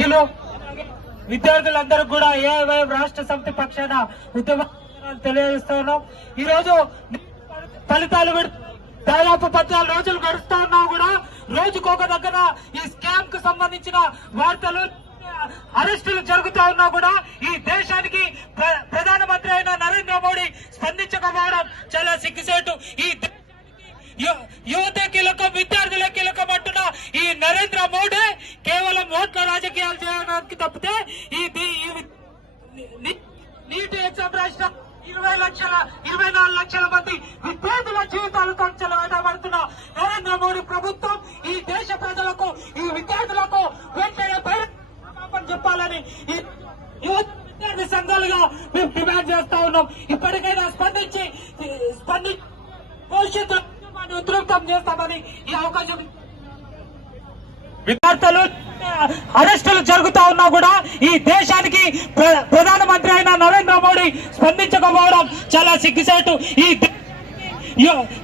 అధ్యక్షులు విద్యార్థులందరూ కూడా ఏఐవైఎం రాష్ట్ర సమితి పక్షాన ఉద్యమ తెలియజేస్తున్నాం. ఈ రోజు ఫలితాలు దాదాపు పద్నాలుగు రోజులు గడుస్తా ఉన్నా కూడా రోజుకొక దగ్గర ఈ స్కామ్కు సంబంధించిన వార్తలు అరెస్టులు జరుగుతా ఉన్నా కూడా ఈ దేశానికి ప్ర- ప్రధానమంత్రి అయిన నరేంద్ర మోడీ స్పందించకపోవడం చాలా సిగ్గుసేటు ఈ యువత కీలకం అంటున్న ఈ నరేంద్ర మోడీ కేవలం ఓట్ల రాజకీయాలు చేయడానికి తప్పితే ఈ నీట్ నీటి ఎగ్జామ్ రాసిన ఇరవై లక్షల ఇరవై నాలుగు లక్షల మంది విద్యార్థుల జీవితాలతో చెలవటబడుతున్న నరేంద్ర మోడీ ప్రభుత్వం ఈ దేశ ప్రజలకు ఈ విద్యార్థులకు వెంటనే చెప్పాలని విద్యార్థి సంఘాలుగా మేము డిమాండ్ చేస్తా ఉన్నాం. ఇప్పటికైనా స్పందించి స్పంది భవిష్యత్తు ఉద్యమాన్ని చేస్తామని ఈ అవకాశం విద్యార్థులు అరెస్టులు జరుగుతా ఉన్నా కూడా ఈ దేశానికి ప్ర- ప్రధానమంత్రి అయిన నరేంద్ర మోడీ స్పందించకపోవడం చాలా సిగ్గుసేటు ఈ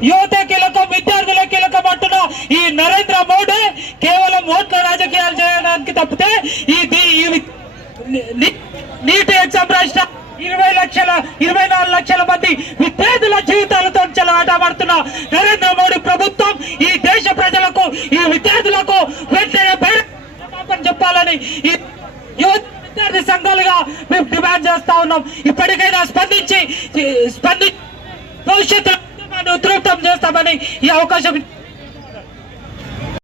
యువత కీలకం విద్యార్థుల కీలకం అంటున్న ఈ నరేంద్ర మోడీ కేవలం ఓట్ల రాజకీయాలు చేయడానికి తప్పితే ఈ నీటి ఎగ్జామ్ రాసిన ఇరవై లక్షల ఇరవై నాలుగు లక్షల మంది విద్యార్థుల జీవితాలతో చాలా ఆటపడుతున్న నరేంద్ర మోడీ ప్రభుత్వం ఈ దేశ ప్రజలకు ఈ విద్యార్థులకు వెంటనే బహిరంగ క్షమాపణ విద్యార్థి సంఘాలుగా మేము డిమాండ్ చేస్తా ఉన్నాం. ఇప్పటికైనా స్పందించి స్పందించి భవిష్యత్తులో ఉద్యమాన్ని చేస్తామని ఈ అవకాశం